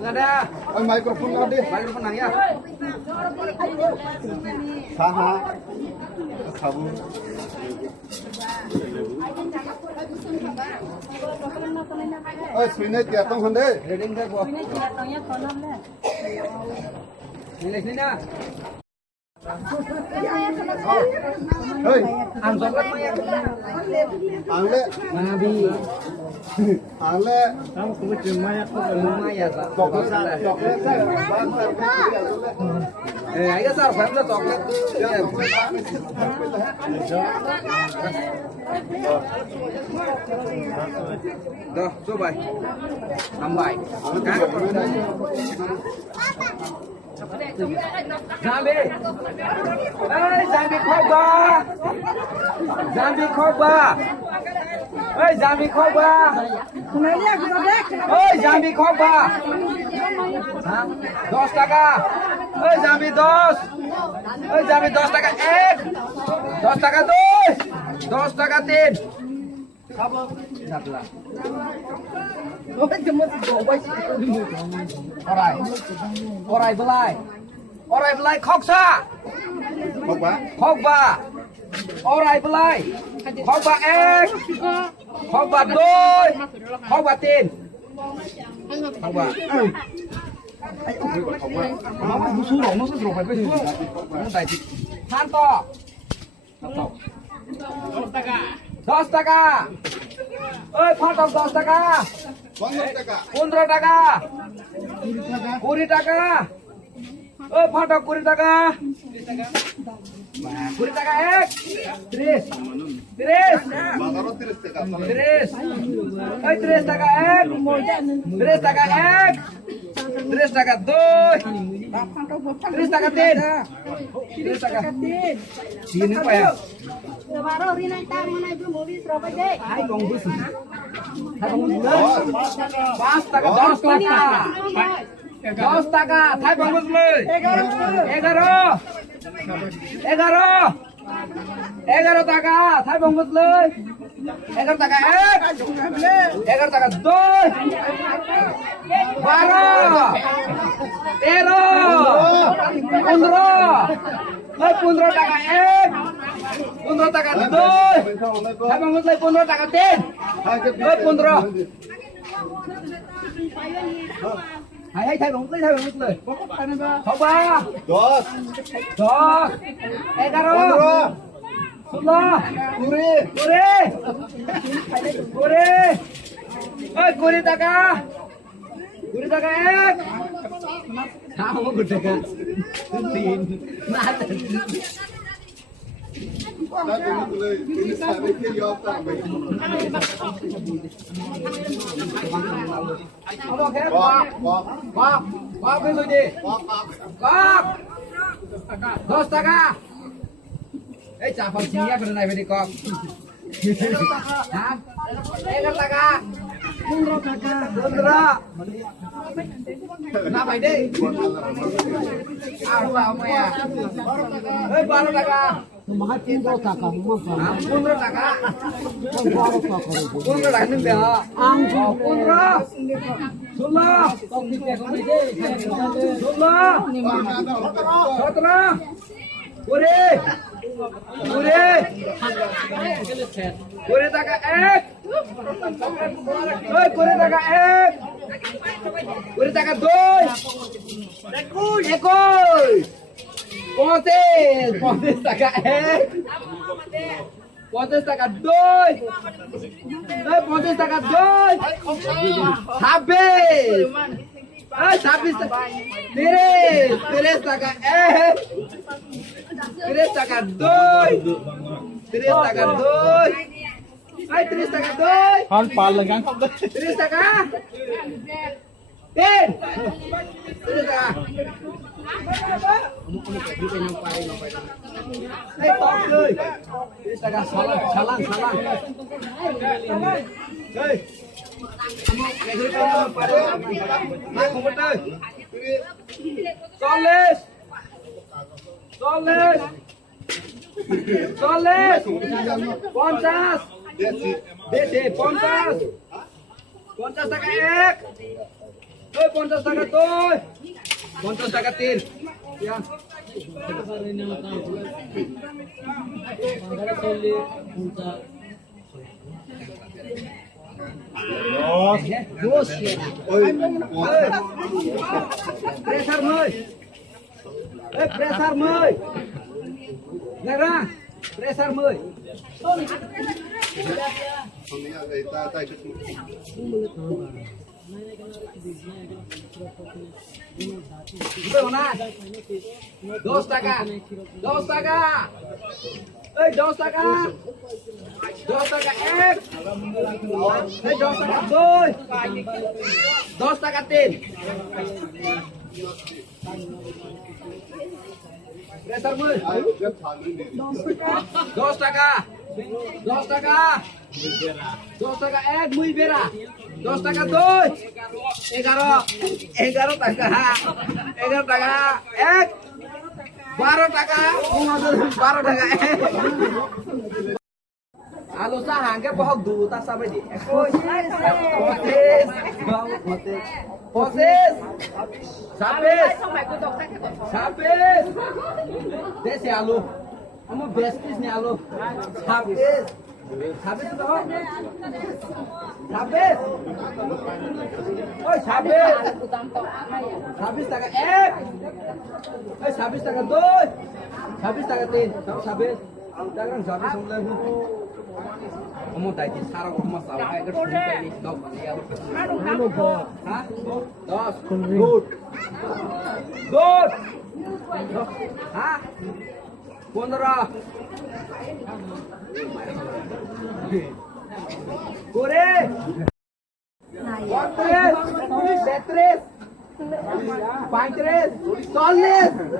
Ada. Oh, mikrofon ada. Mikrofon nang ya. Saha. Sabu. Oh, sini dia tong hande. Reading कर वो. Sini dia tongnya kolam le. Sini na. Hei, ang coklat maya. Angle. Nabi. Angle. Kamu kemudian maya maya. Coklat. Ayo sar, saya coklat. Dah, coba. Tambah. Zombie! Hey, zombie cobra! Zombie cobra! Hey, zombie cobra! Hey, zombie cobra! 10 টাকা! Hey, zombie 10! Hey, zombie 10 টাকা 1! 10 টাকা 2! 10 টাকা 3! Orai belai khoksa. Khokba. Orai belai. Khokba ek. Khokba đôi. Khokba tin. Khokba. Nó xuống rồi, nó sẽ rồi phải cái xuống. Nó tại thì than to. 10 টাকা ওই ফাটক 10 টাকা 15 টাকা 20 টাকা ওই ফাটক 20 টাকা 20 টাকা এক 30 ওই 30 টাকা এক 30 টাকা এক 30 টাকা 2 30 টাকা 3 30 টাকা 3 apa ya? Baru rinai tang mana itu mobil serapa deh? Hai bungkus. Hai bungkus. 5 টাকা 10 টাকা 10 টাকা hai bungkus লই 11 টাকা hai bungkus লই 11 টাকা 1 11 টাকা 2 12 13 15 15 টাকা 1 15 টাকা 2 hai bungkus lagi 15 টাকা 3 15 hai thay bungkus lagi không ba 10 11 Sudah, kuri taka ek. Kamu gede kan? Tin, nada. Bak itu di. Bak. 10 টাকা এই চা ফাল চিয়া করে নাই বেটি কক হ্যাঁ 11 টাকা 15 টাকা 15 না ভাই দে আর লাও মায়া এই 12 টাকা তোমার 15 টাকা 15 টাকা 15 টাকা নিবে আং 15 16 17 Kuri taka ek. Kuri taka ek. Kuri taka 2. Ekoi. Pontes taka ek. Pontes taka 2. Pontes taka 2. Habis. 26 30 টাকা এক 30 টাকা দুই 30 টাকা দুই 30 টাকা দুই Hon pal lang ang 30 টাকা তিন 30 টাকা এই টপ দুই 30 টাকা সালান এই না খবর নাই 40 50 দেশে 50 টাকা এক ওই 50 টাকা দুই 50 টাকা তিন yan dos pressure moy pressure moy nara pressure moy dos টাকা এই 10 টাকা 10 টাকা এক এই 10 টাকা দুই 10 টাকা তিন প্রেসার মুই 10 টাকা 10 টাকা 10 টাকা এক মুই বেরা 10 টাকা দুই 11 টাকা 11 টাকা এক 12 টাকা 12 টাকা আলু চা হাঙ্গে বহক দুটা চাবাই দি 26 দেশে আলু আমার বেশ পিস নি আলু 26 তো 26 ওই 26 টাকা এক ওই 26 টাকা দুই 26 টাকা তিন 26 টাকা 26 সমলাই Kamu tadi sarang rumah sawah agar sudah ini dok dia. Hah? Dos. Good. Hah? 15. Kore. 33. 35. 40.